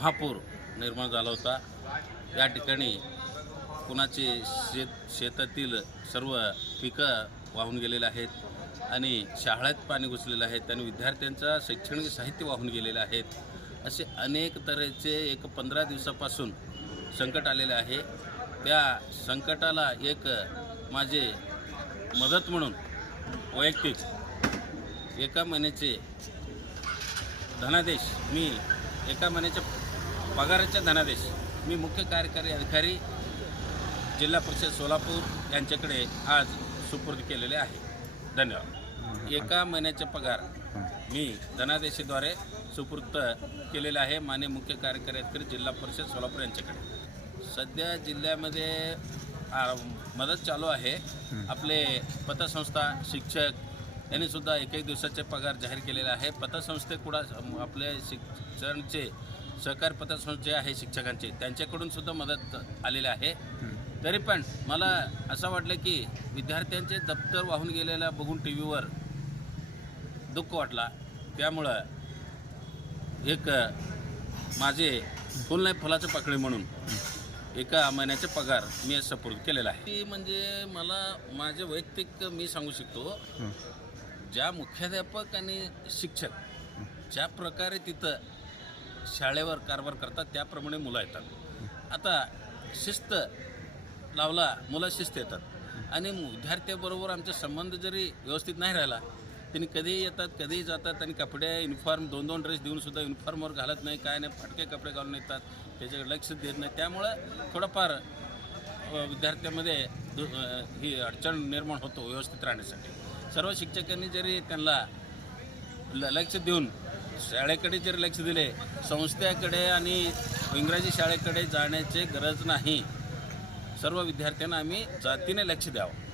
महापूर निर्माण झाला होता। या ठिकाणी कुणाचे शेतातील सर्व पिकं वाहून गेलेले आहेत आणि शाळेत पाणी घुसलेलं आहे आणि विद्यार्थ्यांचं शैक्षणिक साहित्य वाहून गेलेलं आहेत। असे अनेक तऱ्हेचे 15 दिवसापासून संकट आलेले आहे। त्या संकटाला एक माझे मदत म्हणून वैयक्तिक 1 महिन्याचे धनादेश मी 1 महिन्याच्या पगाराचे धनादेश मी मुख्य कार्यकारी अधिकारी जिल्हा परिषद सोलापूर यांच्याकडे आज सुपूर्द केलेले आहे। धन्यवाद। 1 महिन्याचे पगार मी धनादेशाद्वारे सुपूर्द केलेला आहे माननीय मुख्य कार्यकारी अधिकारी जिल्हा परिषद सोलापूर यांच्याकडे। सध्या जिल्ह्यामध्ये मदत चालू आहे। आपले पतसंस्था शिक्षक यांनी सुद्धा 1 दिवसाचे पगार जाहीर केलेले आहे। पतसंस्थेकडून आपले शिक्षणाचे सहकारी पतसंस्था जे आहे शिक्षकांचे त्यांच्याकडून सुद्धा मदत आलेली आहे। तरी पण मला असं वाटलं की विद्यार्थ्यांचे दप्तर वाहून गेलेला बघून टीव्हीवर दुःख वाटला। त्यामुळं एक माझे फुल नाही फुलाचं पाकळी म्हणून 1 महिन्याचे पगार मी सुपूर्द केलेला आहे। ती म्हणजे मला माझे वैयक्तिक मी सांगू शकतो, ज्या मुख्याध्यापक आणि शिक्षक ज्या प्रकारे तिथं शाळेवर कारभार करतात त्याप्रमाणे मुलं येतात। आता शिस्त लावला मुलं शिस्त येतात आणि विद्यार्थ्याबरोबर आमचा संबंध जरी व्यवस्थित नाही राहिला त्यांनी कधीही येतात कधीही जातात आणि कपडे युनिफॉर्म 2-2 ड्रेस देऊनसुद्धा युनिफॉर्मवर घालत नाही, काय नाही, फाटके कपडे घालून येतात, त्याच्याकडे लक्ष देत नाही। त्यामुळं थोडंफार विद्यार्थ्यामध्ये ही अडचण निर्माण होतो व्यवस्थित राहण्यासाठी। सर्व शिक्षकांनी जरी त्यांना लक्ष देऊन शाळेकडे जरी लक्ष दिले, संस्थेकडे आणि इंग्रजी शाळेकडे जाण्याची गरज नाही। सर्व विद्यार्थ्यांना आम्ही जातीने लक्ष द्यावं।